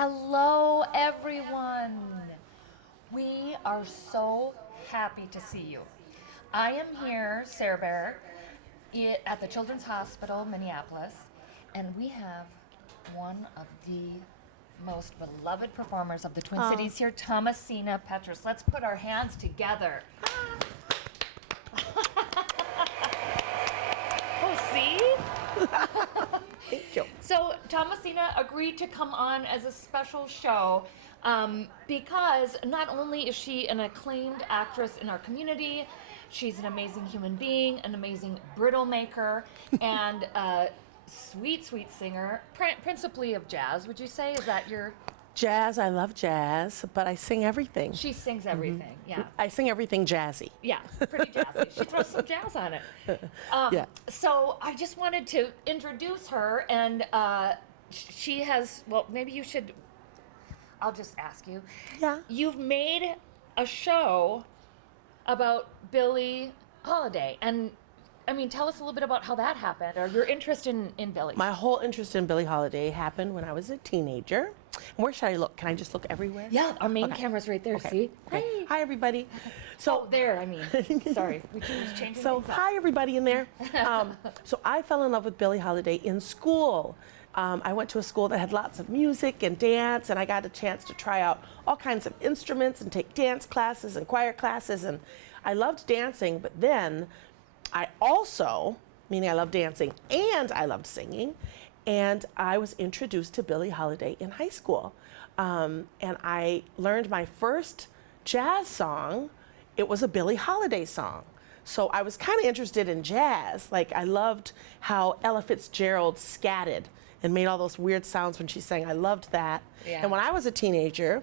Hello, everyone. We are so happy to see you. I am here, Sarah Barrett, at the Children's Hospital, Minneapolis, and we have one of the most beloved performers of the Twin Cities here, Thomasina Petrus. Let's put our hands together. Oh, see? Thank you. So Thomasina agreed to come on as a special show because not only is she an acclaimed actress in our community, she's an amazing human being, an amazing brittle maker, and a sweet, sweet singer, principally of jazz, would you say? Is that your... Jazz, I love jazz, but I sing everything. She sings everything, yeah. I sing everything jazzy. Yeah, pretty jazzy. She throws some jazz on it. Yeah. So I just wanted to introduce her, and she has, well, maybe you should, I'll just ask you. Yeah. You've made a show about Billie Holiday, and I mean, tell us a little bit about how that happened, or your interest in Billie. My whole interest in Billie Holiday happened when I was a teenager. Where should I look? Can I just look everywhere? Yeah, our main camera's right there, Okay. see? Okay. Hey. Hi, everybody. So, Oh, there, I mean, sorry. We was changing so things up. hi, everybody in there. So I fell in love with Billie Holiday in school. I went to a school that had lots of music and dance, and I got a chance to try out all kinds of instruments and take dance classes and choir classes, and I loved dancing, but then I also, meaning I loved dancing and I loved singing, and I was introduced to Billie Holiday in high school. And I learned my first jazz song. It was a Billie Holiday song. So I was kind of interested in jazz. Like, I loved how Ella Fitzgerald scatted and made all those weird sounds when she sang. I loved that. Yeah. And when I was a teenager,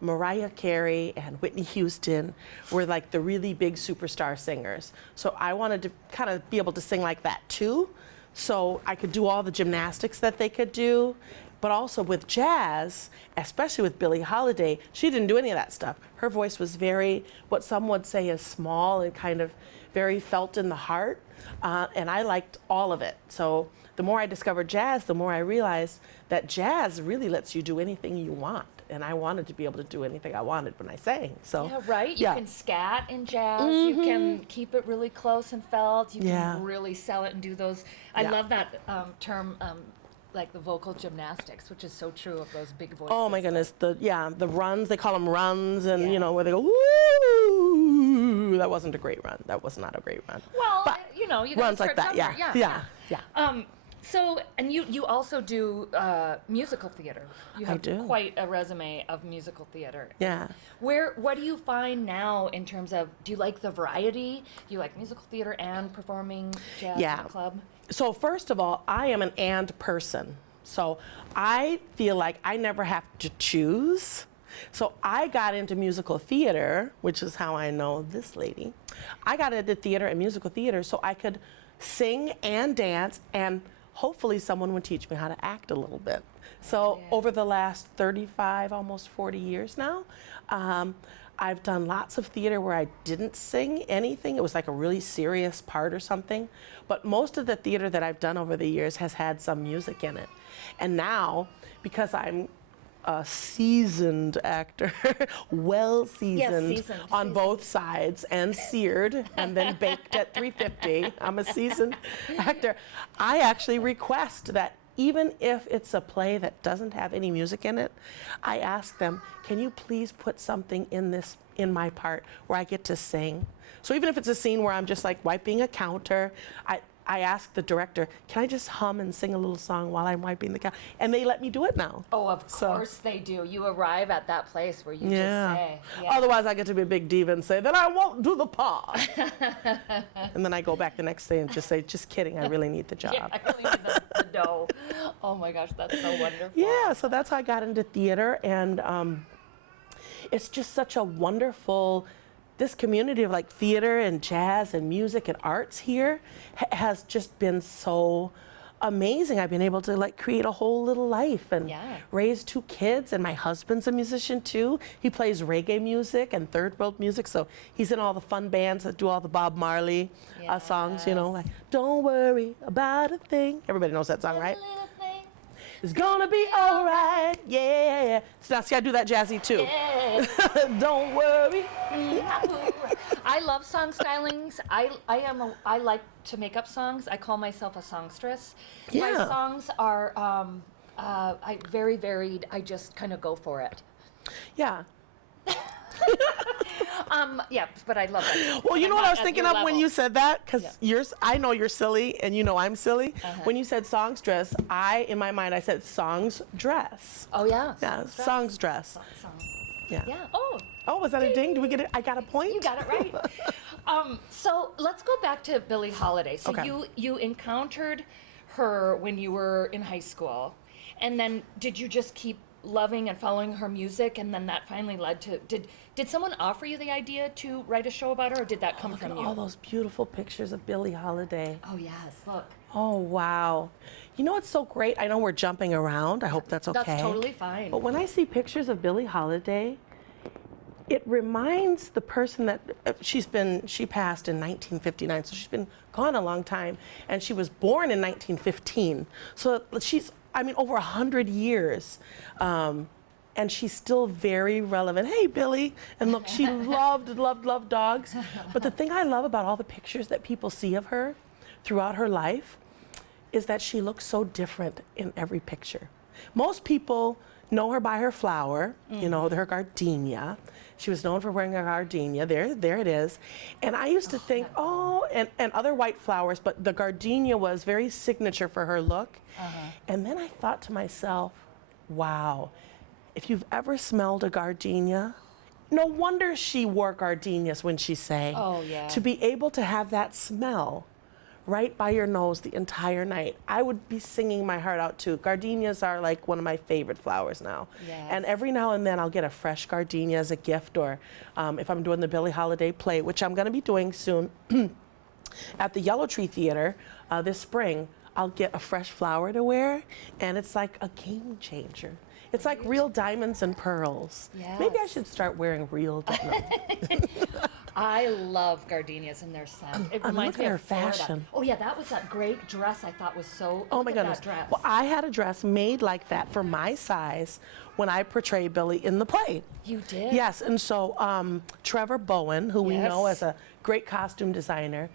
Mariah Carey and Whitney Houston were like the really big superstar singers. So I wanted to kind of be able to sing like that too. So I could do all the gymnastics that they could do, but also with jazz, especially with Billie Holiday, she didn't do any of that stuff. Her voice was very, what some would say is small and kind of very felt in the heart, and I liked all of it. So the more I discovered jazz, the more I realized that jazz really lets you do anything you want. And I wanted to be able to do anything I wanted when I sang. So Yeah, right? You yeah. can scat in jazz. You can keep it really close and felt. You Yeah. can really sell it and do those. I Yeah. love that term, like the vocal gymnastics, which is so true of those big voices. Oh my goodness, the runs, they call them runs, and Yeah. you know, where they go, woo, that wasn't a great run. That was not a great run. Well, But you know, you gotta runs like start that, somewhere. yeah. So, and you also do musical theater. You have do. quite a resume of musical theater. Yeah. What do you find now in terms of, do you like the variety? Do you like musical theater and performing jazz Yeah. in a club? So first of all, I am an and person. So I feel like I never have to choose. So I got into musical theater, which is how I know this lady. I got into theater and musical theater so I could sing and dance, and hopefully someone would teach me how to act a little bit. So over the last 35, almost 40 years now, I've done lots of theater where I didn't sing anything. It was like a really serious part or something. But most of the theater that I've done over the years has had some music in it. And now, because I'm a seasoned actor, well seasoned on both sides, and seared and then baked at 350. I'm a seasoned actor. I actually request that even if it's a play that doesn't have any music in it, I ask them, can you please put something in my part where I get to sing? So even if it's a scene where I'm just like wiping a counter, I ask the director, can I just hum and sing a little song while I'm wiping the counter? And they let me do it now. Oh, of course they do. You arrive at that place where you just say. Yeah. Otherwise, I get to be a big diva and say, then I won't do the part. And then I go back the next day and just say, just kidding, I really need the job. Yeah, I really need the dough. Oh my gosh, that's so wonderful. Yeah, so that's how I got into theater, and it's just such a wonderful, this community of like theater and jazz and music and arts here has just been so amazing. I've been able to like create a whole little life and raise 2 kids, and my husband's a musician too. He plays reggae music and third world music, so he's in all the fun bands that do all the Bob Marley songs, you know, like don't worry about a thing. Everybody knows that song, right? It's gonna be all right. Yeah. So now, see, I do that jazzy too. Yeah. Don't worry. I love song stylings. I like to make up songs. I call myself a songstress. My Yeah. songs are very varied. I just kind of go for it. Yeah. Yeah, but I love it. Well, you I'm know what not I was at thinking your of when level. you said that? Because I know you're silly and you know I'm silly. When you said songstress, in my mind, I said songs dress. Oh yeah. Yeah, songs dress. Song. Yeah. Yeah. Oh, Oh, was that a ding? Did we get it? I got a point? you got it right. So let's go back to Billie Holiday. So Okay. you encountered her when you were in high school, and then did you just keep loving and following her music, and then that finally led to did someone offer you the idea to write a show about her, or did that come Look from at you? all those beautiful pictures of Billie Holiday. Oh yes, look. Oh, wow. You know what's so great? I know we're jumping around. I hope that's okay. That's totally fine. But when I see pictures of Billie Holiday, it reminds the person that she passed in 1959, so she's been gone a long time, and she was born in 1915. So she's, over 100 years, and she's still very relevant. Hey, Billie. And look, she loved dogs. But the thing I love about all the pictures that people see of her throughout her life is that she looks so different in every picture. Most people know her by her flower, her gardenia. She was known for wearing a gardenia. There it is. And I used to think, and other white flowers, but the gardenia was very signature for her look. And then I thought to myself, wow, if you've ever smelled a gardenia, no wonder she wore gardenias when she sang. Oh, yeah. To be able to have that smell right by your nose the entire night, I would be singing my heart out too. Gardenias are like one of my favorite flowers now. Yes. And every now and then I'll get a fresh gardenia as a gift, or if I'm doing the Billie Holiday play, which I'm gonna be doing soon at the Yellow Tree Theater this spring, I'll get a fresh flower to wear, and it's like a game changer. It's like real diamonds and pearls. Maybe I Yes. should start wearing real diamonds. I love gardenias and their scent. It reminds look me at of her Florida. fashion. Oh yeah, that was that great dress I thought was so. Oh look my at goodness. That dress. Well, I had a dress made like that for my size when I portrayed Billie in the play. You did? Yes, and so Trevor Bowen, who we know Yes. as a great costume designer,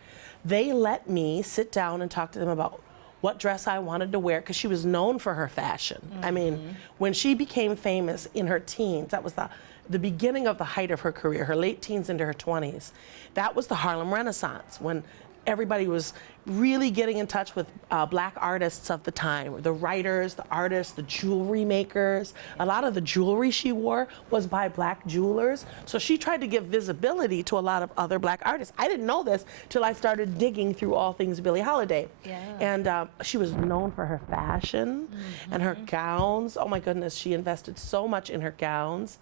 they let me sit down and talk to them about what dress I wanted to wear, because she was known for her fashion. I mean, when she became famous in her teens, that was the beginning of the height of her career, her late teens into her 20s. That was the Harlem Renaissance, when everybody was really getting in touch with black artists of the time, the writers, the artists, the jewelry makers. A lot of the jewelry she wore was by black jewelers. So she tried to give visibility to a lot of other black artists. I didn't know this till I started digging through all things Billie Holiday. Yeah. And she was known for her fashion and her gowns. Oh my goodness, she invested so much in her gowns.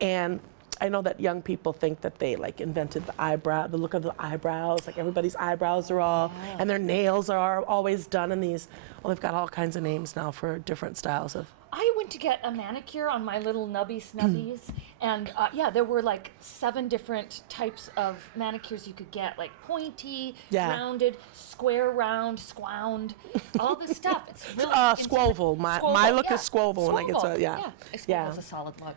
And I know that young people think that they like invented the look of the eyebrows, like everybody's eyebrows are all, and their nails are always done in these, well, they've got all kinds of names now for different styles of. I went to get a manicure on my little nubby snubbies, and there were like 7 different types of manicures you could get, like pointy, rounded, square, round, squound, all this stuff. It's really Squoval. My look is squoval when I get to, Squoval's a solid look.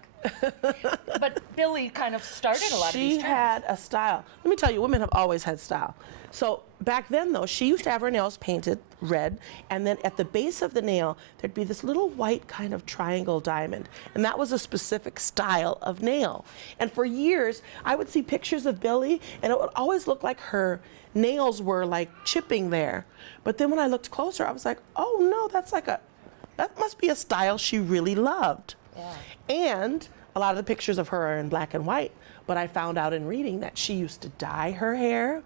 But Billie kind of started a lot of these She trends. had a style. Let me tell you, women have always had style. So back then, though, she used to have her nails painted red, and then at the base of the nail, there'd be this little white kind of triangle diamond, and that was a specific style of nail. And for years, I would see pictures of Billie, and it would always look like her nails were like chipping there. But then when I looked closer, I was like, oh no, that must be a style she really loved. Yeah. And a lot of the pictures of her are in black and white, but I found out in reading that she used to dye her hair.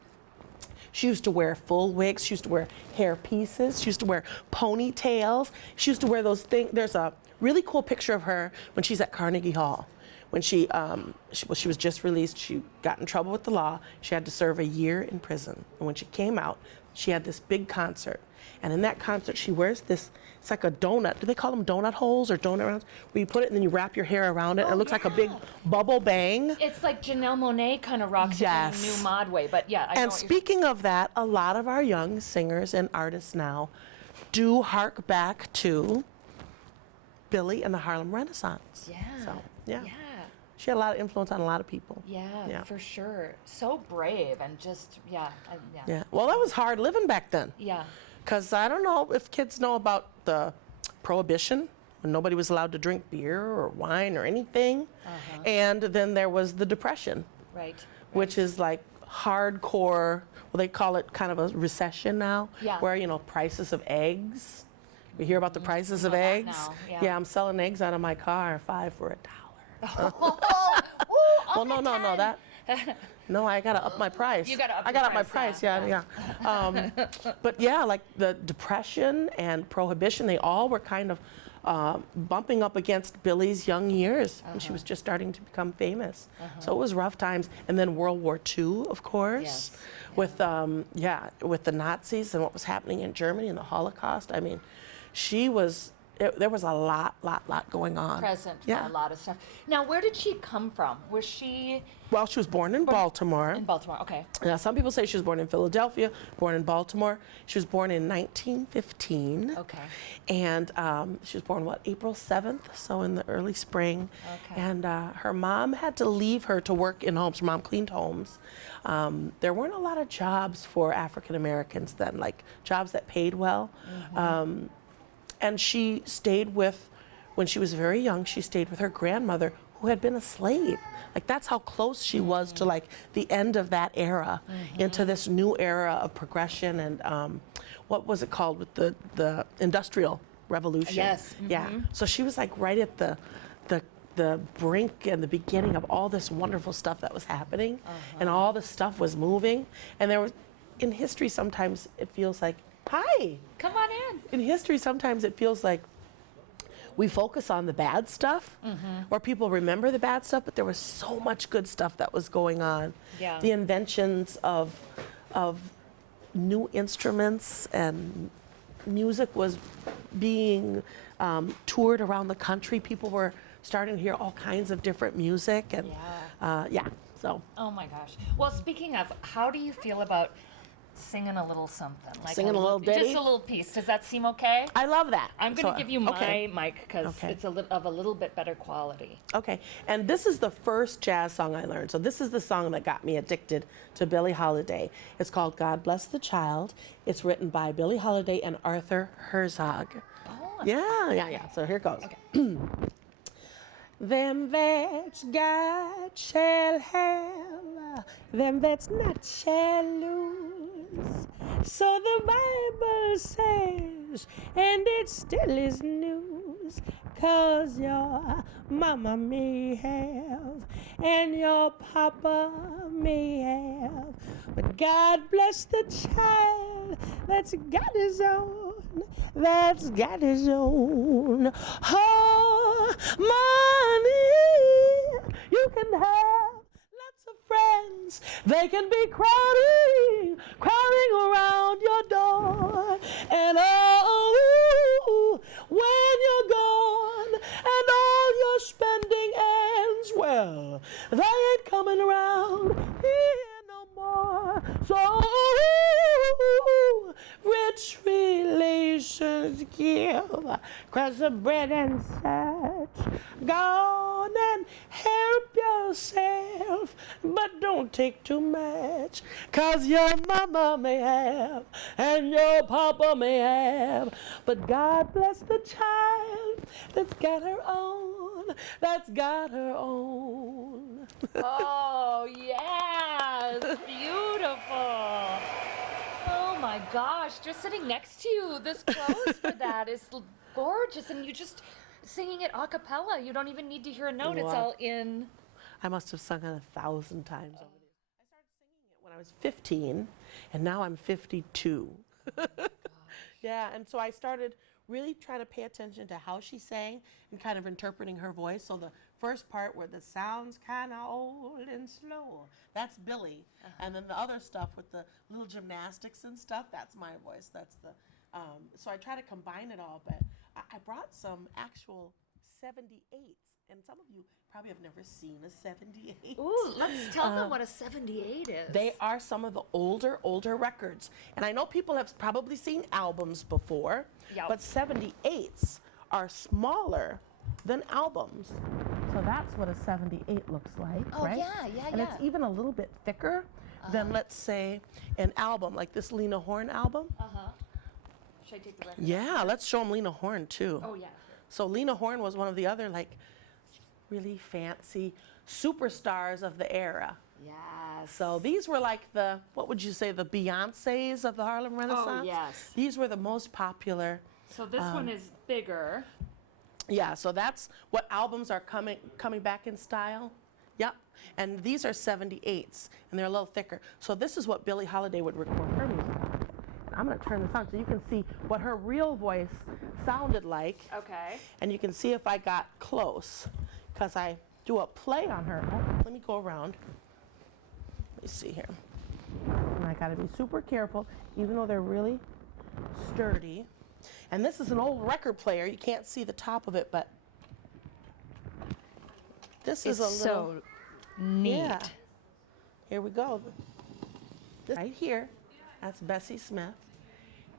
She used to wear full wigs. She used to wear hair pieces. She used to wear ponytails. She used to wear those things. There's a really cool picture of her when she's at Carnegie Hall. When she was just released, she got in trouble with the law. She had to serve a year in prison. And when she came out, she had this big concert. And in that concert, she wears this, it's like a donut. Do they call them donut holes or donut rounds? Where you put it and then you wrap your hair around it. And it looks like a big bubble bang. It's like Janelle Monáe kind of rocks it in a new mod way, but yeah. I know And what you're speaking of that, a lot of our young singers and artists now do hark back to Billie and the Harlem Renaissance. Yeah. So, yeah. Yeah. She had a lot of influence on a lot of people. Yeah, for sure. So brave and just, yeah. Yeah. Well, that was hard living back then. Yeah. Because I don't know if kids know about the Prohibition, when nobody was allowed to drink beer or wine or anything. And then there was the Depression, Right. which is like hardcore, well, they call it kind of a recession now, Yeah. where, prices of eggs. You hear about the prices of know that eggs? now, yeah. Yeah, I'm selling eggs out of my car, 5 for $1. Well, Well, no, that. No, I gotta up my price. You gotta up I your gotta up my price, price. Yeah. But yeah, like the Depression and Prohibition, they all were kind of bumping up against Billie's young years when she was just starting to become famous. So it was rough times. And then World War II, of course, Yes. with with the Nazis and what was happening in Germany and the Holocaust. I mean, there was a lot going on. present for Yeah. a lot of stuff. Now, where did she come from? Was she Well, she was born in Baltimore. in Baltimore? Okay. Now, some people say she was born in Philadelphia, born in Baltimore. She was born in 1915. Okay. And she was born, April 7th, so in the early spring. Okay. And her mom had to leave her to work in homes. Her mom cleaned homes. There weren't a lot of jobs for African Americans then, like jobs that paid well. And she stayed when she was very young, she stayed with her grandmother who had been a slave. Like that's how close she was to like the end of that era into this new era of progression and what was it called with the Industrial Revolution? Yes. Yeah. So she was like right at the brink and the beginning of all this wonderful stuff that was happening and all the stuff was moving. And there was, in history sometimes it feels like, hi. Come on in. In history, sometimes it feels like we focus on the bad stuff, or people remember the bad stuff, but there was so much good stuff that was going on. Yeah. The inventions of new instruments and music was being toured around the country. People were starting to hear all kinds of different music, and so. Oh my gosh. Well, speaking of, how do you feel about singing a little something? Like Singing a little ditty? Just a little piece. Does that seem okay? I love that. I'm going to So, give you my okay. mic because Okay. it's of a little bit better quality. Okay, and this is the first jazz song I learned. So this is the song that got me addicted to Billie Holiday. It's called God Bless the Child. It's written by Billie Holiday and Arthur Herzog. Oh. Yeah. So here it goes. Them that's God shall have, them that's not shall lose. So the Bible says, and it still is news, 'cause your mama may have, and your papa may have. But God bless the child that's got his own, that's got his own. Oh, money, you can have lots of friends. They can be crowding around your door. And oh, when you're gone and all your spending ends, well, they ain't coming around here no more. So rich relations give crust of bread and such. Go on and help yourself, but don't take too much, 'cause your mama may have and your papa may have. But God bless the child that's got her own, that's got her own. Oh, yes. Beautiful. Oh my gosh, just sitting next to you this close for that is gorgeous, and you just singing it a cappella. You don't even need to hear a note. It's What? all in. I must have sung it 1,000 times over the years. I started singing it when I was 15, and now I'm 52. Yeah, and so I started really trying to pay attention to how she sang and kind of interpreting her voice. So the first part where the sounds kind of old and slow, that's Billie. And then the other stuff with the little gymnastics and stuff, that's my voice. That's the, so I try to combine it all, but I brought some actual 78s, and some of you probably have never seen a 78. Ooh, let's tell them what a 78 is. They are some of the older records. And I know people have probably seen albums before, Yep. but 78s are smaller than albums. So that's what a 78 looks like, Oh, right? yeah, And it's even a little bit thicker than, let's say, an album, like this Lena Horne album. Should I take the record? Yeah, let's show them Lena Horne too. Oh, yeah. So Lena Horne was one of the other like really fancy superstars of the era. Yes. So these were like the, what would you say, the Beyoncés of the Harlem Renaissance? yes. These were the most popular. So this one is bigger. Yeah, so that's what albums are coming back in style. Yep. And these are 78s, and they're a little thicker. So this is what Billie Holiday would record her music on. And I'm going to turn this on so you can see what her real voice sounded like. Okay. And you can see if I got close, because I do a play on her. Oh, let me go around. Let me see here. And I got to be super careful, even though they're really sturdy. And this is an old record player. You can't see the top of it, but this is a little. so neat. Yeah. Here we go. This right here, that's Bessie Smith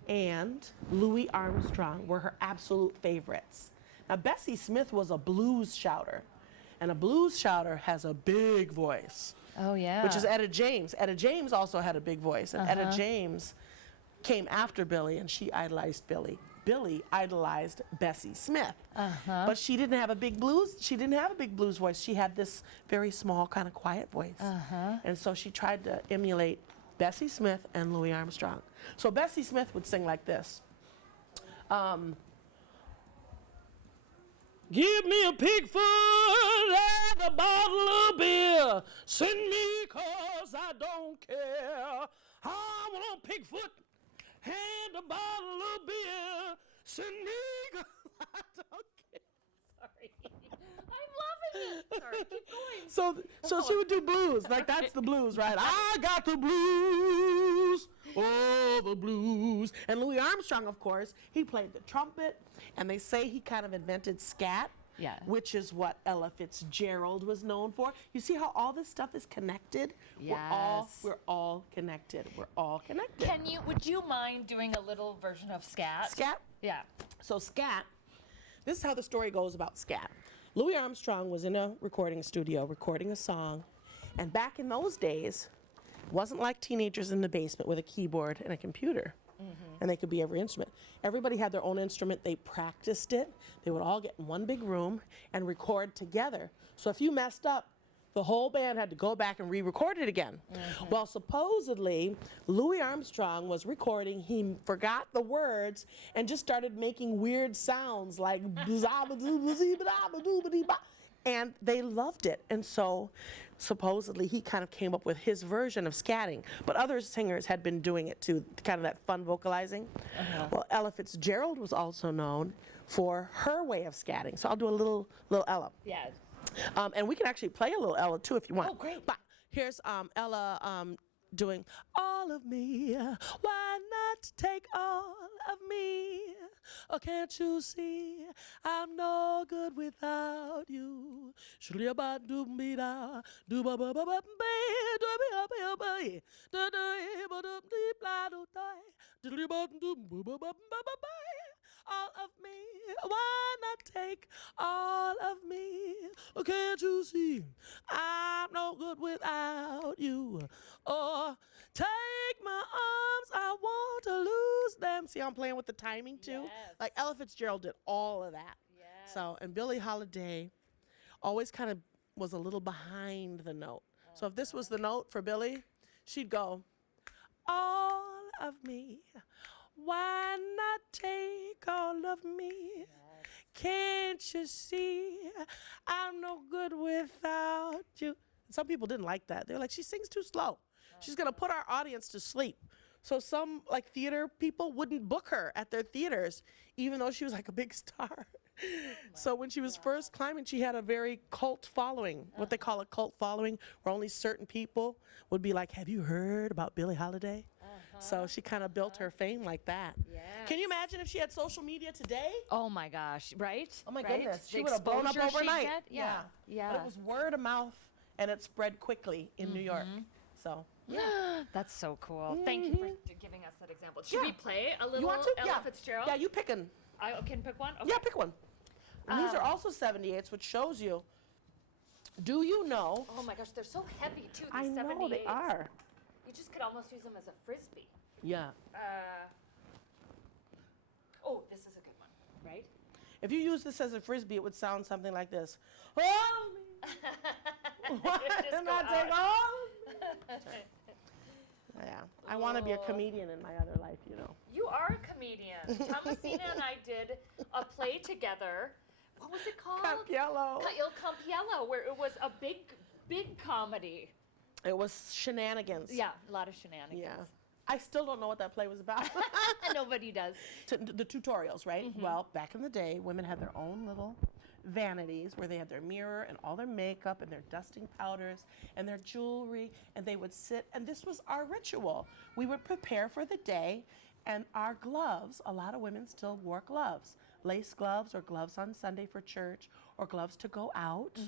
and Louis Armstrong were her absolute favorites. Now, Bessie Smith was a blues shouter, and a blues shouter has a big voice. Oh, yeah. Which is Etta James. Etta James also had a big voice, and Etta James came after Billie, and she idolized Billie. Billie idolized Bessie Smith, but she didn't have a big blues. She didn't have a big blues voice. She had this very small, kind of quiet voice, and so she tried to emulate Bessie Smith and Louis Armstrong. So Bessie Smith would sing like this. Give me a pig foot and a bottle of beer. Send me 'cause I don't care. I want a pig foot and a bottle of beer. Send me 'cause I don't care. Sorry. I'm loving it. Sorry, keep going. So she would do blues, like that's the blues, right? I got the blues, oh the blues. And Louis Armstrong, of course, he played the trumpet, and they say he kind of invented scat, which is what Ella Fitzgerald was known for. You see how all this stuff is connected? Yes. We're all connected. We're all connected. Would you mind doing a little version of scat? Scat? Yeah. So scat, this is how the story goes about scat. Louis Armstrong was in a recording studio recording a song, and back in those days, it wasn't like teenagers in the basement with a keyboard and a computer, and they could be every instrument. Everybody had their own instrument. They practiced it. They would all get in one big room and record together. So if you messed up, the whole band had to go back and re-record it again. Well, supposedly, Louis Armstrong was recording. He forgot the words and just started making weird sounds like and they loved it. And so supposedly he kind of came up with his version of scatting, but other singers had been doing it too, kind of that fun vocalizing. Well, Ella Fitzgerald was also known for her way of scatting. So I'll do a little Ella. Yeah. And we can actually play a little Ella too if you want. Oh, great. But here's Ella doing all of me. Why not take all of me? Oh, can't you see I'm no good without you? All of me, why not take all of me? Oh, can't you see I'm no good without you? Oh, take my arms, I want to lose them. See how I'm playing with the timing too? Yes. Like Ella Fitzgerald did all of that. Yes. So, and Billie Holiday always kind of was a little behind the note. So if this was the note for Billie, she'd go, all of me. Why not take all of me? Yes. Can't you see I'm no good without you? And some people didn't like that. They were like, she sings too slow. She's going to put our audience to sleep. So some like theater people wouldn't book her at their theaters, even though she was like a big star. So when she was first climbing, she had a very cult following, what they call a cult following, where only certain people would be like, have you heard about Billie Holiday? So she kind of built her fame like that. Yes. Can you imagine if she had social media today? Oh my gosh, right? Oh my Right? goodness, she The would have blown up exposure she'd overnight. get? Yeah. Yeah. But it was word of mouth, and it spread quickly in New York. So That's so cool. Thank you for giving us that example. Should we play a little you want to? Ella Fitzgerald? Yeah, you pick an. I can pick one? Okay. Yeah, pick one. And these are also 78s, which shows you, do you know? Oh my gosh, they're so heavy too, these I know 78s. they are. You just could almost use them as a Frisbee. Yeah. Oh, this is a good one, right? If you use this as a Frisbee, it would sound something like this. Hold me. Just go Not take out. hold. Yeah, I want to be a comedian in my other life, you know. You are a comedian. Thomasina and I did a play together. What was it called? Campiello. Il Campiello, where it was a big comedy. It was shenanigans. Yeah, a lot of shenanigans. Yeah. I still don't know what that play was about. Nobody does. The tutorials, right? Well, back in the day, women had their own little vanities where they had their mirror and all their makeup and their dusting powders and their jewelry, and they would sit, and this was our ritual. We would prepare for the day, and our gloves, a lot of women still wore gloves, lace gloves or gloves on Sunday for church or gloves to go out,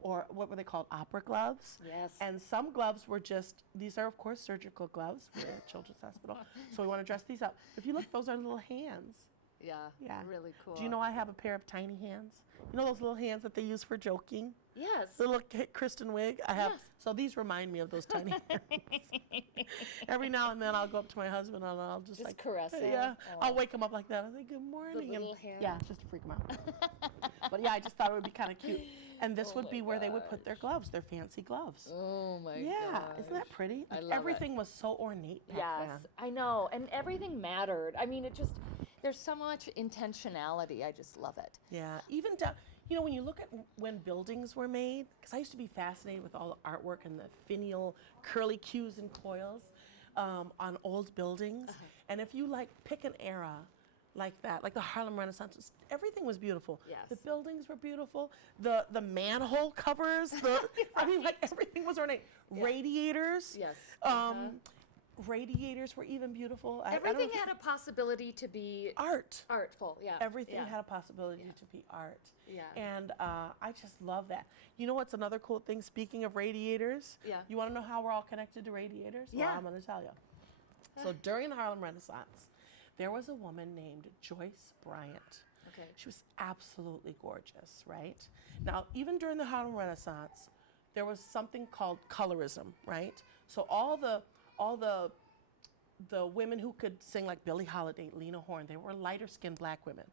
or what were they called, opera gloves? Yes. And some gloves were just, these are of course surgical gloves, we're a children's hospital, so we want to dress these up. If you look, those are little hands. Yeah, Yeah. really cool. Do you know I have a pair of tiny hands? You know those little hands that they use for joking? Yes. The little Kristen wig? I have. Yes. So these remind me of those tiny hands. Every now and then I'll go up to my husband and I'll just like caress him. Yeah. Oh. I'll wake him up like that. I'll say good morning. little and, hand. Yeah, just to freak him out. But yeah, I just thought it would be kind of cute. And this would be where they would put their gloves, their fancy gloves. Oh my Yeah, gosh. isn't that pretty? I Like, love everything was so ornate back Yes, then. I know, and everything mattered. I mean, there's so much intentionality. I just love it. Yeah, even down, you know, when you look at when buildings were made, because I used to be fascinated with all the artwork and the finial curly cues and coils on old buildings. And if you like pick an era like that, like the Harlem Renaissance, everything was beautiful. Yes. The buildings were beautiful. The manhole covers, I mean, like everything was ornate. Radiators. Yes. Radiators were even beautiful. I don't know Everything if you- had a possibility to be art. artful. Yeah. Everything yeah. had a possibility to be art. Yeah. And I just love that. You know what's another cool thing? Speaking of radiators, Yeah. you want to know how we're all connected to radiators? Well, Yeah. I'm going to tell you. So during the Harlem Renaissance, there was a woman named Joyce Bryant. Okay. She was absolutely gorgeous, right? Now, even during the Harlem Renaissance, there was something called colorism, right? So all the women who could sing, like Billie Holiday, Lena Horne, they were lighter-skinned black women.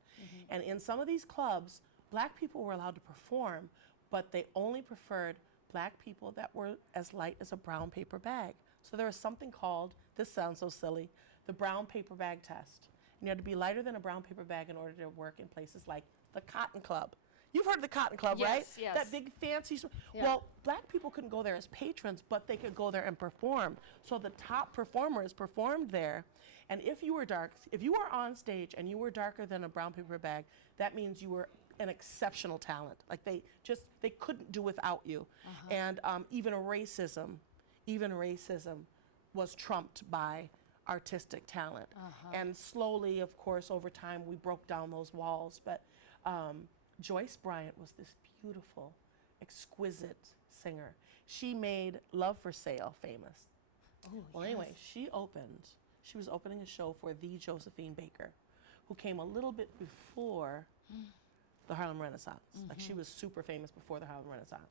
And in some of these clubs, black people were allowed to perform, but they only preferred black people that were as light as a brown paper bag. So there was something called, this sounds so silly, the brown paper bag test. And you had to be lighter than a brown paper bag in order to work in places like the Cotton Club. You've heard of the Cotton Club, Yes, right? yes. That big fancy. Yeah. Well, black people couldn't go there as patrons, but they could go there and perform. So the top performers performed there. And if you were dark, if you were on stage and you were darker than a brown paper bag, that means you were an exceptional talent. Like they couldn't do without you. And even racism was trumped by artistic talent. And slowly, of course, over time, we broke down those walls. But Joyce Bryant was this beautiful, exquisite singer. She made Love for Sale famous. Oh, Well, anyway, she was opening a show for the Josephine Baker, who came a little bit before the Harlem Renaissance. Like she was super famous before the Harlem Renaissance.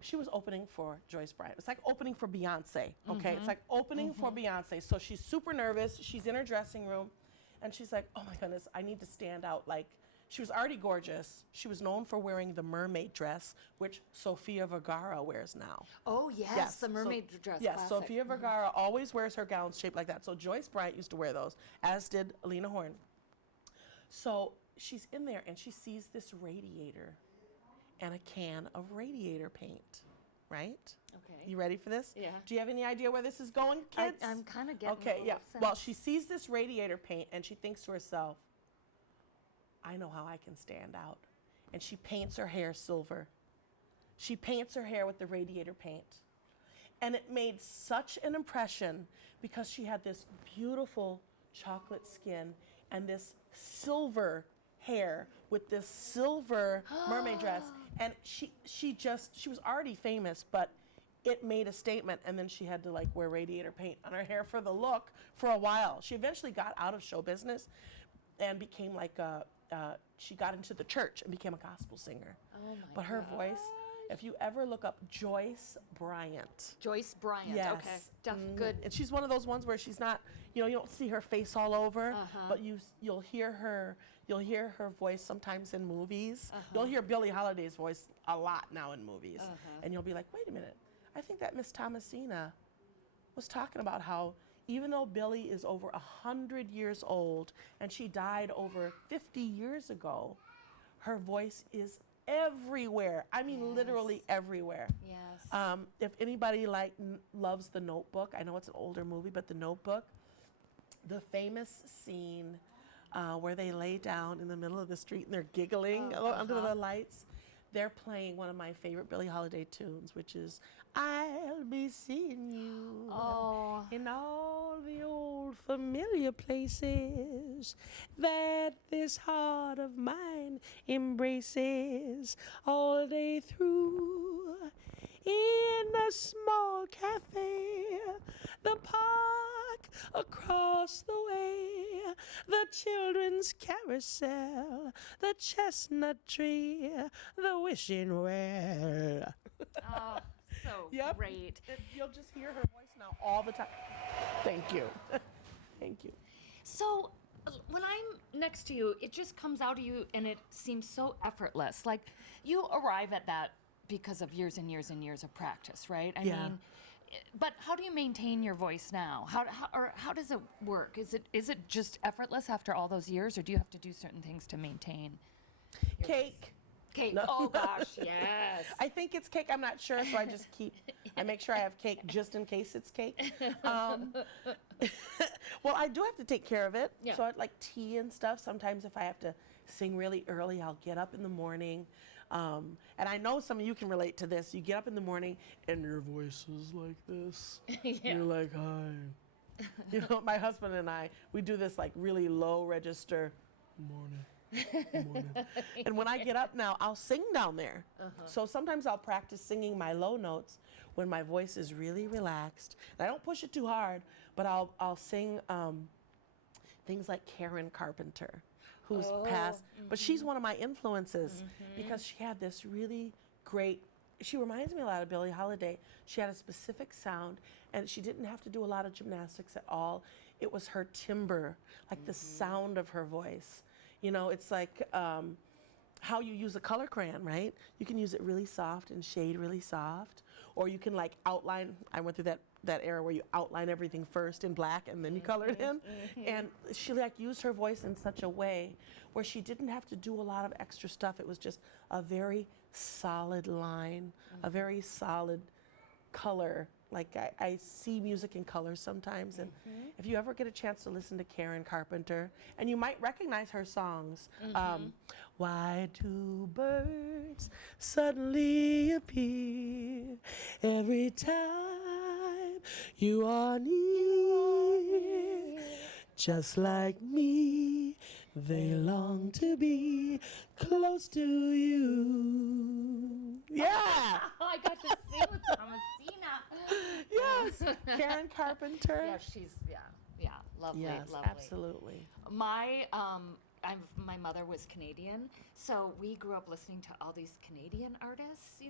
She was opening for Joyce Bryant. It's like opening for Beyonce, okay? It's like opening for Beyonce. So she's super nervous. She's in her dressing room, and she's like, oh my goodness, I need to stand out. Like, she was already gorgeous. She was known for wearing the mermaid dress, which Sofia Vergara wears now. Oh yes, the mermaid dress. Yes, classic. Sofia Vergara always wears her gowns shaped like that. So Joyce Bryant used to wear those, as did Lena Horne. So she's in there and she sees this radiator and a can of radiator paint, right? Okay. You ready for this? Yeah. Do you have any idea where this is going, kids? I'm kind of getting. Okay, a yeah. little sense. Well, she sees this radiator paint and she thinks to herself, I know how I can stand out. And she paints her hair silver. She paints her hair with the radiator paint. And it made such an impression because she had this beautiful chocolate skin and this silver hair with this silver mermaid dress. And she was already famous, but it made a statement, and then she had to like wear radiator paint on her hair for the look for a while. She eventually got out of show business, and became like she got into the church and became a gospel singer. Oh my But her gosh. voice, if you ever look up Joyce Bryant. Joyce Bryant. Yes. Okay. Good. And she's one of those ones where she's not, you don't see her face all over, but you'll hear her voice sometimes in movies. You'll hear Billie Holiday's voice a lot now in movies. And you'll be like, wait a minute, I think that Miss Thomasina was talking about how even though Billie is over 100 years old and she died over 50 years ago, her voice is everywhere. I mean, literally everywhere. Yes. If anybody loves The Notebook, I know it's an older movie, but The Notebook, the famous scene where they lay down in the middle of the street and they're giggling under the lights, they're playing one of my favorite Billie Holiday tunes, which is "I'll Be Seeing You in all the old familiar places that this heart of mine embraces all day through. In a small cafe, the park across the way, the children's carousel, the chestnut tree, the wishing well." Oh, so great. You'll just hear her voice now all the time. Thank you. Thank you. So when I'm next to you, it just comes out of you and it seems so effortless. Like you arrive at that because of years and years and years of practice, right? I mean, but how do you maintain your voice now? How does it work? Is it just effortless after all those years, or do you have to do certain things to maintain your Cake. Cake. No. Oh gosh, yes. I think it's cake. I'm not sure, so I just I make sure I have cake just in case it's cake. Well, I do have to take care of it. Yeah. So I'd like tea and stuff. Sometimes if I have to sing really early, I'll get up in the morning. And I know some of you can relate to this. You get up in the morning and your voice is like this. You're like, hi. My husband and I, we do this like really low register morning. And when I get up now, I'll sing down there. So sometimes I'll practice singing my low notes when my voice is really relaxed. And I don't push it too hard, but I'll sing things like Karen Carpenter, who's passed. But she's one of my influences because she had this really great, she reminds me a lot of Billie Holiday. She had a specific sound and she didn't have to do a lot of gymnastics at all. It was her timbre, like the sound of her voice. It's like how you use a color crayon, right? You can use it really soft and shade really soft, or you can like outline. I went through that era where you outline everything first in black and then you color it in. And she used her voice in such a way where she didn't have to do a lot of extra stuff. It was just a very solid line, a very solid color. Like I see music in color sometimes, and if you ever get a chance to listen to Karen Carpenter, and you might recognize her songs, why do birds suddenly appear every time you are near? Just like me, they long to be close to you. Yeah! I got to sing with Thomasina. Yes, Karen Carpenter. Yeah, she's lovely, Yes, lovely. absolutely. My mother was Canadian, so we grew up listening to all these Canadian artists,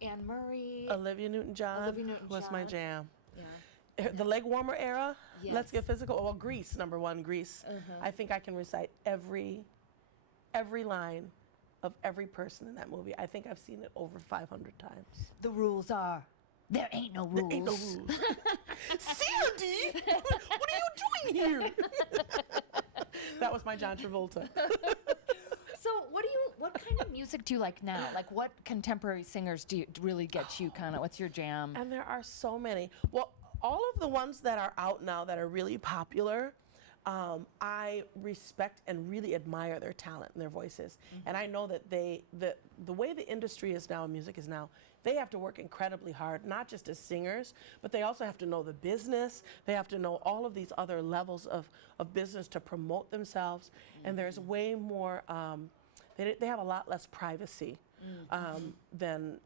Anne Murray. Olivia Newton-John was my jam. Yeah. The leg warmer era. Yes. Let's get physical. Well, Grease, number one, Grease. I think I can recite every line of every person in that movie. I think I've seen it over 500 times. The rules are, there ain't no rules. There ain't no rules. Sandy, what are you doing here? That was my John Travolta. So what kind of music do you like now? Like what contemporary singers do you really get you kind of, what's your jam? And there are so many. Well, all of the ones that are out now that are really popular, I respect and really admire their talent and their voices. And I know that the way the industry is now, music is now, they have to work incredibly hard, not just as singers, but they also have to know the business. They have to know all of these other levels of business to promote themselves. And there's way more, they have a lot less privacy than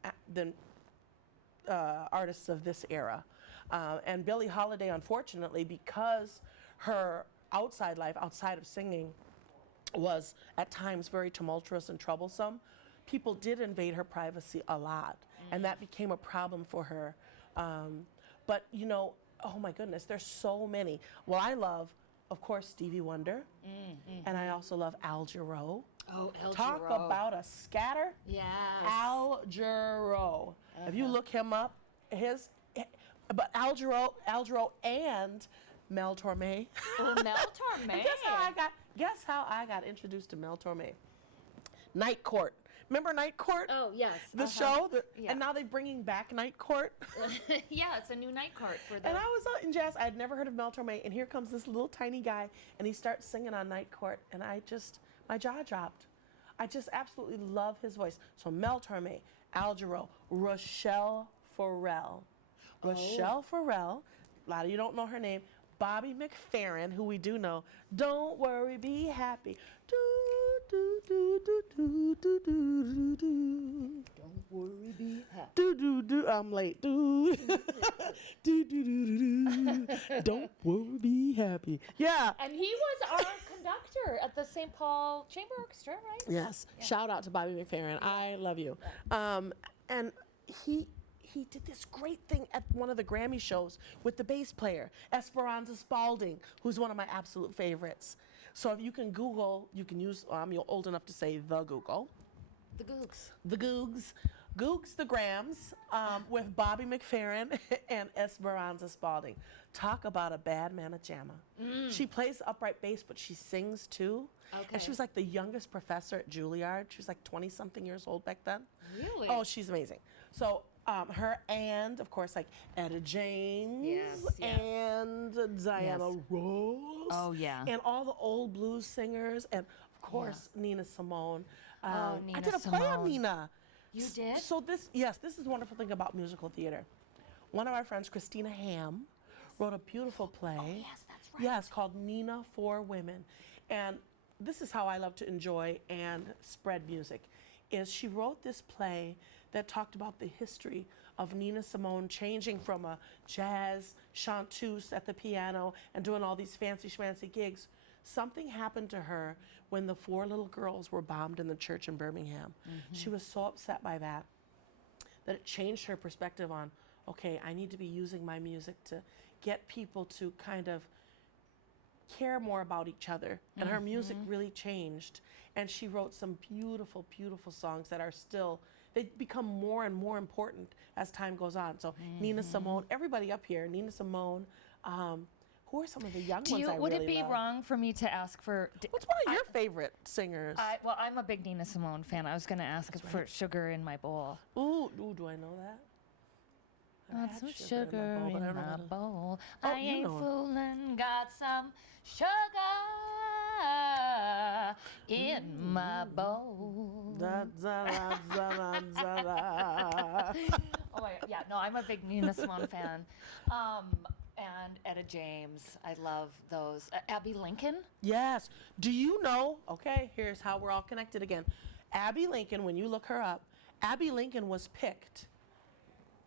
artists of this era. And Billie Holiday, unfortunately, because her outside life, outside of singing, was at times very tumultuous and troublesome, people did invade her privacy a lot, and that became a problem for her. But you know, oh my goodness, there's so many. Well, I love, of course, Stevie Wonder, and I also love Al Jarreau. Oh, El Talk Giro. about a scatter. Yes. Al Jarreau. If you look him up, but Al Jarreau and Mel Torme. Oh, Mel Torme. Guess how I got introduced to Mel Torme? Night Court. Remember Night Court? Oh, yes. The show? Yeah. And now they're bringing back Night Court. Yeah, it's a new night court for the. And I was in jazz. I had never heard of Mel Torme. And here comes this little tiny guy, and he starts singing on Night Court. And my jaw dropped. I just absolutely love his voice. So Mel Torme, Al Jarreau, Rochelle Farrell. Rochelle Farrell, a lot of you don't know her name. Bobby McFerrin, who we do know. Don't worry, be happy. Do, do, do, do, do, do, do, do. Don't worry, be happy. Do, do, do. I'm late. Do, do, do, do, do, do. Don't worry, be happy. Yeah. And he was our conductor at the St. Paul Chamber Orchestra, right? Yes. Yeah. Shout out to Bobby McFerrin. I love you. And he did this great thing at one of the Grammy shows with the bass player, Esperanza Spalding, who's one of my absolute favorites. So if you can Google, you can use, you're old enough to say the Google. The Googs. The Googs. Googs the Grams with Bobby McFerrin and Esperanza Spalding. Talk about a bad mamma jamma. She plays upright bass, but she sings too. Okay. And she was like the youngest professor at Juilliard. She was like 20-something years old back then. Really? Oh, she's amazing. So her and, of course, like Etta James Yes. and Diana Ross. Oh, yeah. And all the old blues singers. And, of course, Nina Simone. Nina I did a play on Simone. Nina. You did? So this is the wonderful thing about musical theater. One of our friends, Christina Ham, wrote a beautiful play. Oh, yes, that's right. Yes, called Nina for Women. And this is how I love to enjoy and spread music, is she wrote this play that talked about the history of Nina Simone changing from a jazz chanteuse at the piano and doing all these fancy schmancy gigs. Something happened to her when the 4 little girls were bombed in the church in Birmingham. She was so upset by that it changed her perspective on, okay, I need to be using my music to get people to kind of care more about each other. And her music really changed. And she wrote some beautiful, beautiful songs that are still, they become more and more important as time goes on. So Nina Simone, everybody up here, Nina Simone, who are some of the young ones I Would really it be love? wrong for me to ask for? What's one of your favorite singers? Well, I'm a big Nina Simone fan. I was going to ask for Sugar in My Bowl. Ooh, do I know that? I've Got had some sugar but I in don't know my how to- bowl. Oh, I you ain't know it. fooling. Got some sugar in my bowl. Da, da, da, da, da, da. Oh my God. Yeah, no, I'm a big Nina Simone fan. And Etta James. I love those. Abby Lincoln. Yes. Do you know? Okay, here's how we're all connected again. Abby Lincoln, when you look her up, Abby Lincoln was picked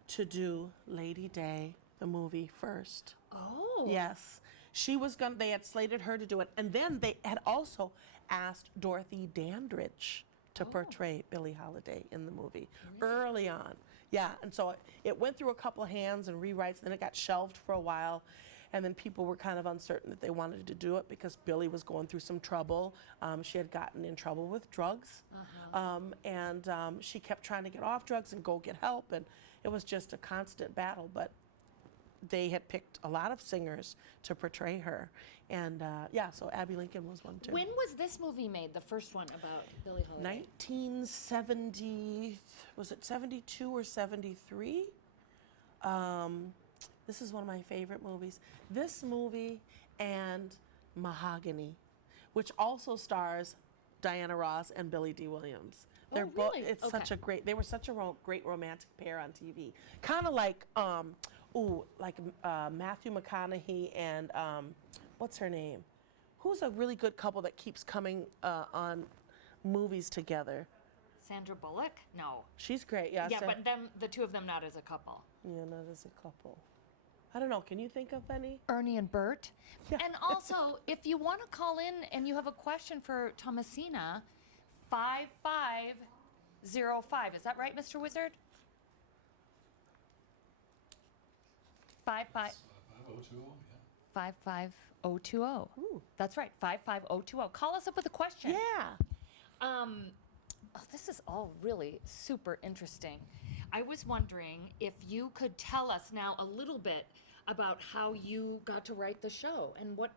to do Lady Day, the movie, first. Oh. Yes. They had slated her to do it. And then they had also asked Dorothy Dandridge to portray Billie Holiday in the movie early on. Yeah, and so it went through a couple of hands and rewrites, then it got shelved for a while. And then people were kind of uncertain that they wanted to do it because Billie was going through some trouble. She had gotten in trouble with drugs. And she kept trying to get off drugs and go get help. And it was just a constant battle. But they had picked a lot of singers to portray her. And so Abby Lincoln was one too. When was this movie made, the first one about Billie Holiday? 1970, was it 72 or 73? This is one of my favorite movies. This movie and Mahogany, which also stars Diana Ross and Billy D. Williams. They're both. really? It's Okay. such a great. They were such a great romantic pair on TV. Kind of like Matthew McConaughey and what's her name? Who's a really good couple that keeps coming on movies together? Sandra Bullock? No. She's great. Yeah. Yeah, but the two of them not as a couple. Yeah, not as a couple. I don't know. Can you think of any? Ernie and Bert. Yeah. And also, if you want to call in and you have a question for Thomasina, 5505. Is that right, Mr. Wizard? 55 55020, yeah. 55020. Ooh. That's right, 55020. Call us up with a question. Yeah. This is all really super interesting. I was wondering if you could tell us now a little bit about how you got to write the show and what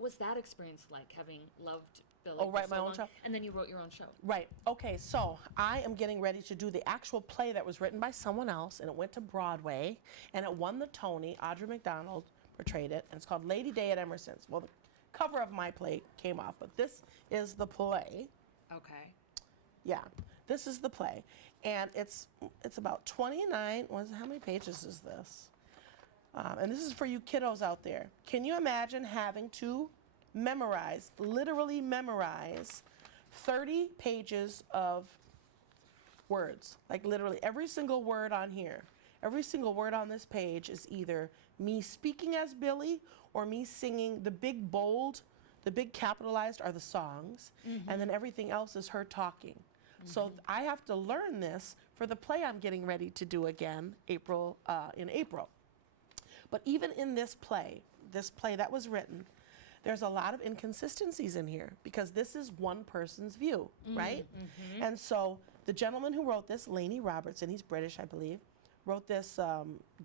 was that experience like, having loved Billie for write so my own long, show? and then you wrote your own show. Right. Okay, so I am getting ready to do the actual play that was written by someone else, and it went to Broadway, and it won the Tony. Audra McDonald portrayed it, and it's called Lady Day at Emerson's. Well, the cover of my play came off, but this is the play. Okay. Yeah, this is the play, and it's about 29. How many pages is this? And this is for you kiddos out there. Can you imagine having to literally memorize 30 pages of words? Like literally every single word on here, every single word on this page is either me speaking as Billie or me singing. The big bold, the big capitalized are the songs, and then everything else is her talking. So I have to learn this for the play I'm getting ready to do again, in April. But even in this play that was written, there's a lot of inconsistencies in here because this is one person's view, right? And so the gentleman who wrote this, Laney Robertson, he's British, I believe, wrote this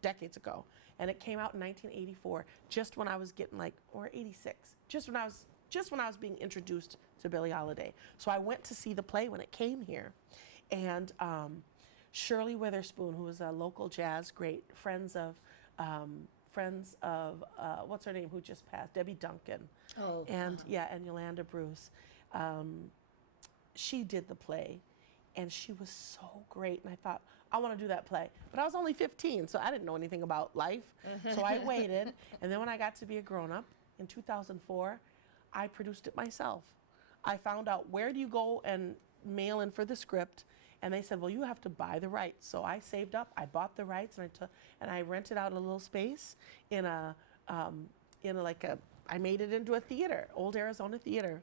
decades ago, and it came out in 1984, just when I was getting or 86, just when I was being introduced to Billie Holiday. So I went to see the play when it came here, and Shirley Witherspoon, who was a local jazz great, friends of what's her name, who just passed, Debbie Duncan, and Yolanda Bruce. She did the play, and she was so great. And I thought, I want to do that play. But I was only 15, so I didn't know anything about life. So I waited, and then when I got to be a grown-up in 2004, I produced it myself. I found out, where do you go and mail in for the script? And they said, well, you have to buy the rights. So I saved up, I bought the rights, and I rented out a little space I made it into a theater, Old Arizona Theater.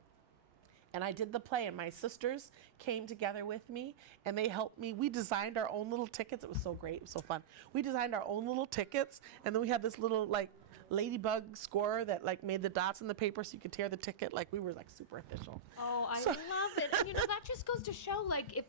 And I did the play, and my sisters came together with me, and they helped me. We designed our own little tickets. It was so great, it was so fun. We designed our own little tickets, and then we had this little ladybug scorer that made the dots in the paper so you could tear the ticket. We were super official. Oh, I love it. And that just goes to show, if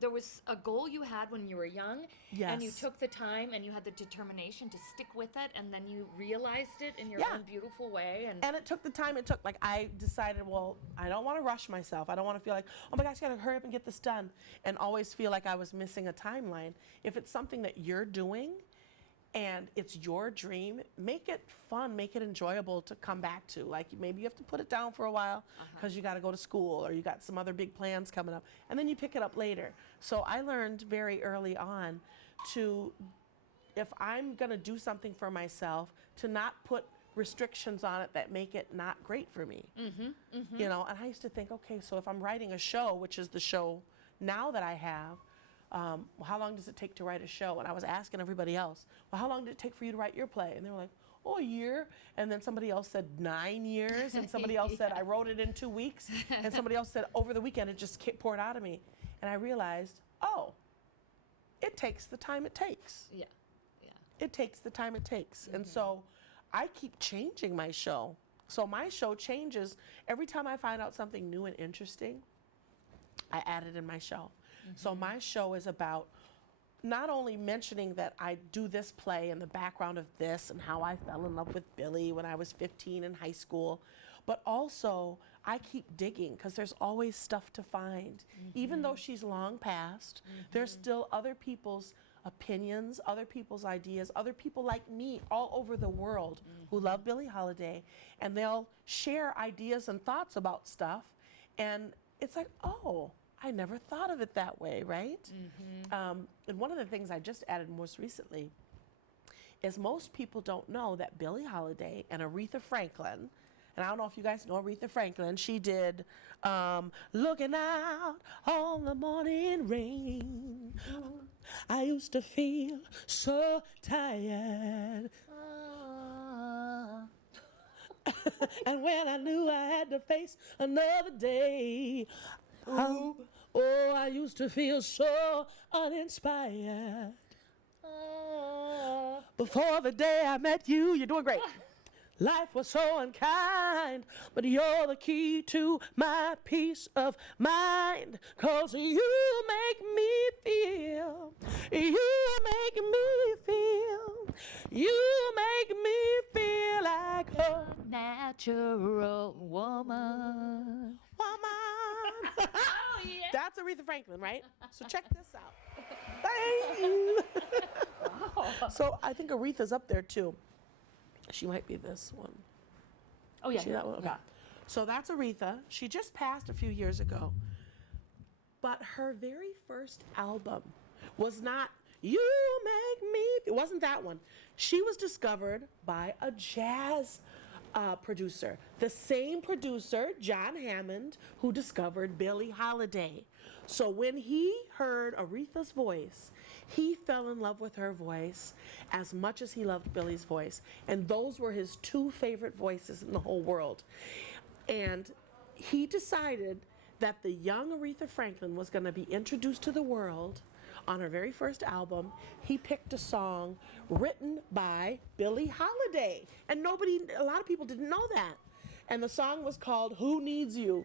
there was a goal you had when you were young, and you took the time and you had the determination to stick with it, and then you realized it in your own beautiful way. And it took the time it took. I decided, well, I don't want to rush myself. I don't want to feel oh my gosh, I gotta hurry up and get this done, and always feel like I was missing a timeline. If it's something that you're doing, and it's your dream, make it fun, make it enjoyable to come back to. Maybe you have to put it down for a while because you got to go to school or you got some other big plans coming up, and then you pick it up later. So I learned very early on if I'm gonna do something for myself, to not put restrictions on it that make it not great for me. And I used to think, okay, so if I'm writing a show, which is the show now that I have, how long does it take to write a show? And I was asking everybody else, well, how long did it take for you to write your play? And they were like, oh, a year. And then somebody else said 9 years. And somebody else said, I wrote it in 2 weeks. And somebody else said, over the weekend, it just poured out of me. And I realized, it takes the time it takes. yeah. It takes the time it takes. And so I keep changing my show. So my show changes every time I find out something new and interesting. I add it in my show. So my show is about not only mentioning that I do this play and the background of this and how I fell in love with Billie when I was 15 in high school, but also I keep digging because there's always stuff to find. Even though she's long passed, there's still other people's opinions, other people's ideas, other people like me all over the world who love Billie Holiday, and they'll share ideas and thoughts about stuff, and it's I never thought of it that way, right? And one of the things I just added most recently is most people don't know that Billie Holiday and Aretha Franklin And I don't know if you guys know Aretha Franklin. She did Looking Out on the Morning Rain. I used to feel so tired. And when I knew I had to face another day, I used to feel so uninspired. Before the day I met you, you're doing great. Life was so unkind, but you're the key to my peace of mind. 'Cause you make me feel, you make me feel like a natural woman. Oh, yeah. That's Aretha Franklin, right? So check this out. Thank you. Wow. So I think Aretha's up there too. She might be this one. Oh yeah. See that one? Okay. Yeah. So that's Aretha. She just passed a few years ago. But her very first album was not You Make Me. It wasn't that one. She was discovered by a jazz producer. The same producer, John Hammond, who discovered Billie Holiday. So when he heard Aretha's voice, he fell in love with her voice as much as he loved Billie's voice. And those were his two favorite voices in the whole world. And he decided that the young Aretha Franklin was going to be introduced to the world on her very first album. He picked a song written by Billie Holiday. And a lot of people didn't know that. And the song was called Who Needs You?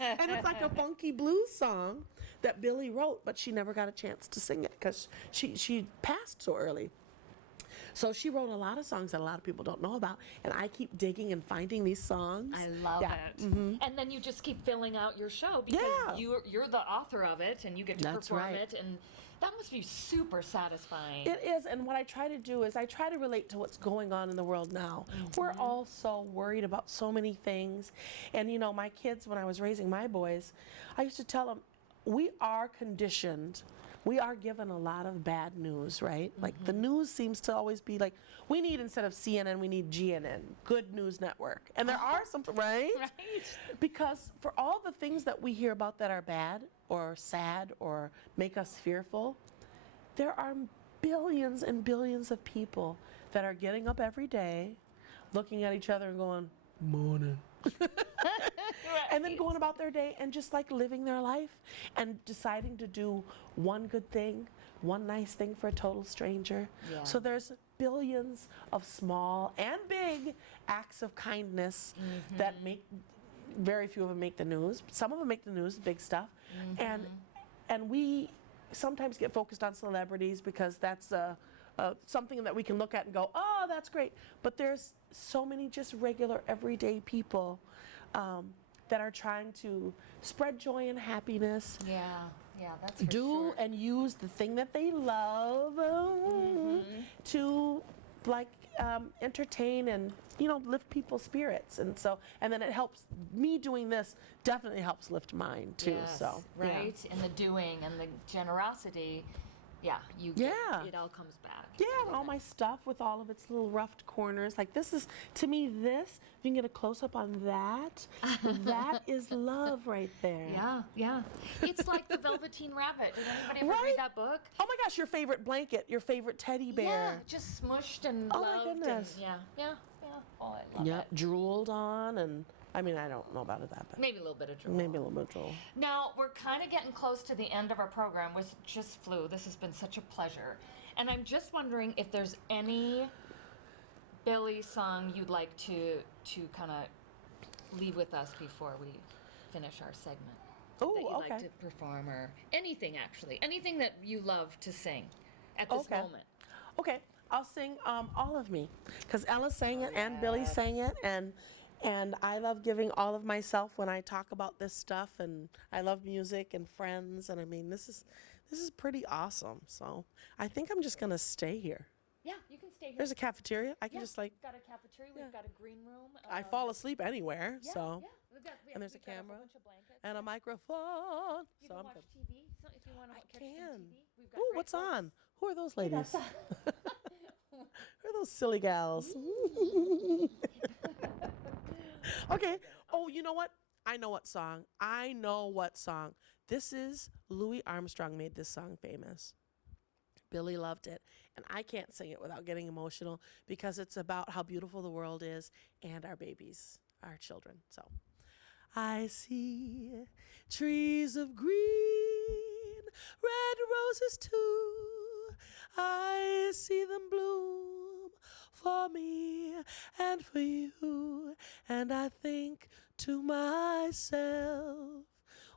And it's like a funky blues song that Billie wrote, but she never got a chance to sing it because she passed so early. So she wrote a lot of songs that a lot of people don't know about, and I keep digging and finding these songs. I love it. Mm-hmm. And then you just keep filling out your show because you're the author of it and you get to perform it, and that must be super satisfying. It is, and what I try to do is I try to relate to what's going on in the world now. We're all so worried about so many things. And you know, my kids, when I was raising my boys, I used to tell them, we are conditioned. We are given a lot of bad news, right? Like the news seems to always be like, we need, instead of CNN, we need GNN, Good News Network. And there are some, right? Right. Because for all the things that we hear about that are bad or sad or make us fearful, there are billions and billions of people that are getting up every day, looking at each other and going, morning. And then going about their day and just like living their life and deciding to do one good thing, one nice thing for a total stranger. Yeah. So there's billions of small and big acts of kindness that make, very few of them make the news. Some of them make the news, big stuff. And we sometimes get focused on celebrities because that's something that we can look at and go, oh, that's great. But there's so many just regular, everyday people that are trying to spread joy and happiness. Yeah, that's for sure. And use the thing that they love to like entertain and lift people's spirits. And then it helps me doing this, definitely helps lift mine too. Yes, so right, and the doing and the generosity. Yeah, it all comes back. Yeah, and all my stuff with all of its little roughed corners. Like this is, to me, if you can get a close up on that, that is love right there. Yeah. It's like the Velveteen Rabbit. Did anybody ever read that book? Oh my gosh, your favorite blanket, your favorite teddy bear. Yeah, just smushed and loved. Oh my goodness. And yeah. Oh, I love it. Drooled on, and I mean, I don't know about it that bad. Maybe a little bit of drool. Maybe a little bit of drool. Now, we're kind of getting close to the end of our program, which just flew. This has been such a pleasure. And I'm just wondering if there's any Billie song you'd like to kind of leave with us before we finish our segment. Oh, that you'd okay. like to perform, or anything, actually. Anything that you love to sing at this moment. Okay, I'll sing All of Me, because Ella sang it and Billie sang it, and I love giving all of myself when I talk about this stuff, and I love music and friends, and I mean, this is pretty awesome. So I think I'm just gonna stay here. Yeah, you can stay here. There's a cafeteria. I can just like. We've got a cafeteria. We've got a green room. I fall asleep anywhere, so. Yeah. And there's a We've got camera whole bunch of blankets. and a microphone. You So can I'm watch good. TV. So if you want to catch some TV, we've got Ooh, great what's books. on? Who are those ladies? Who are those silly gals? Okay. Oh, you know what? I know what song. I know what song. This is Louis Armstrong made this song famous. Billy loved it. And I can't sing it without getting emotional because it's about how beautiful the world is and our babies, our children. So I see trees of green, red roses too. I see them bloom for me and for you. And I think to myself,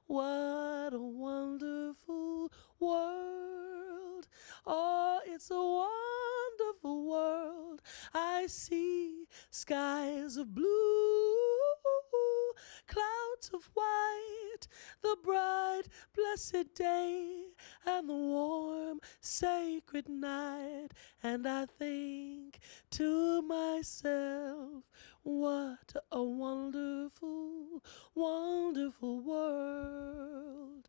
what a wonderful world. Oh, it's a wonderful world. I see skies of blue, clouds of white, the bright, blessed day, and the warm, sacred night. And I think to myself, what a wonderful, wonderful world.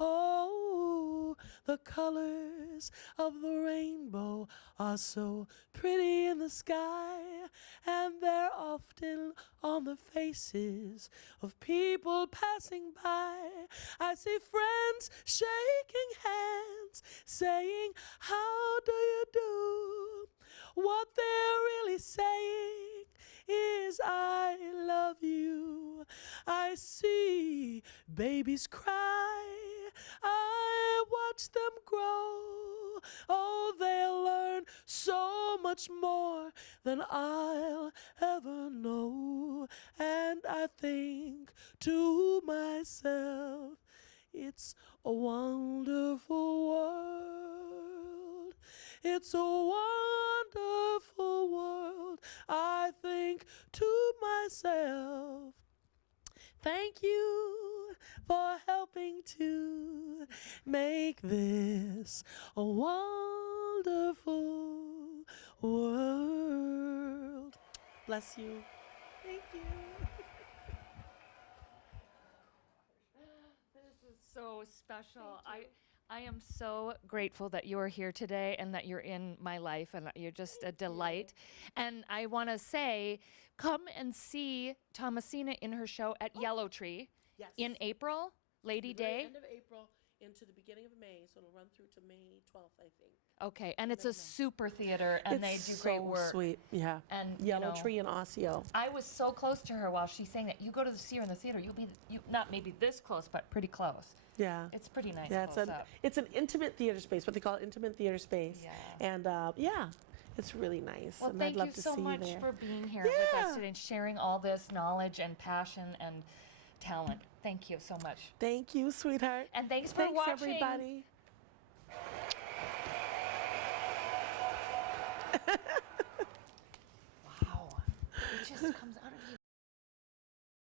Oh, the colors of the rainbow are so pretty in the sky, and they're often on the faces of people passing by. I see friends shaking hands, saying, how do you do? What they're really saying is, I love you. I see babies cry, I watch them grow. Oh, they'll learn so much more than I'll ever know. And I think to myself, it's a wonderful world. It's a wonderful world. I think to myself, thank you for helping to make this a wonderful world. Bless you. Thank you. This is so special. I am so grateful that you are here today and that you're in my life and that you're just a delight. And I want to say, come and see Thomasina in her show at Yellow Tree Yes. in April, Lady The very Day. end of April into the beginning of May, so it'll run through to May 12th, I think. Okay, and it's a super theater, and It's they do so great work. Sweet, yeah. And Yellow Tree and Osseo. I was so close to her while she's saying that. You go to see her in the theater, you'll be not maybe this close, but pretty close. Yeah. It's pretty nice Yeah, close up. it's an intimate theater space, what they call intimate theater space. Yeah. And yeah, it's really nice. Well, and thank I'd love you to so see much you there. for being here with Yeah. us today and sharing all this knowledge and passion and talent. Thank you so much. Thank you, sweetheart. And thanks for Thanks, watching. everybody. Wow. It just comes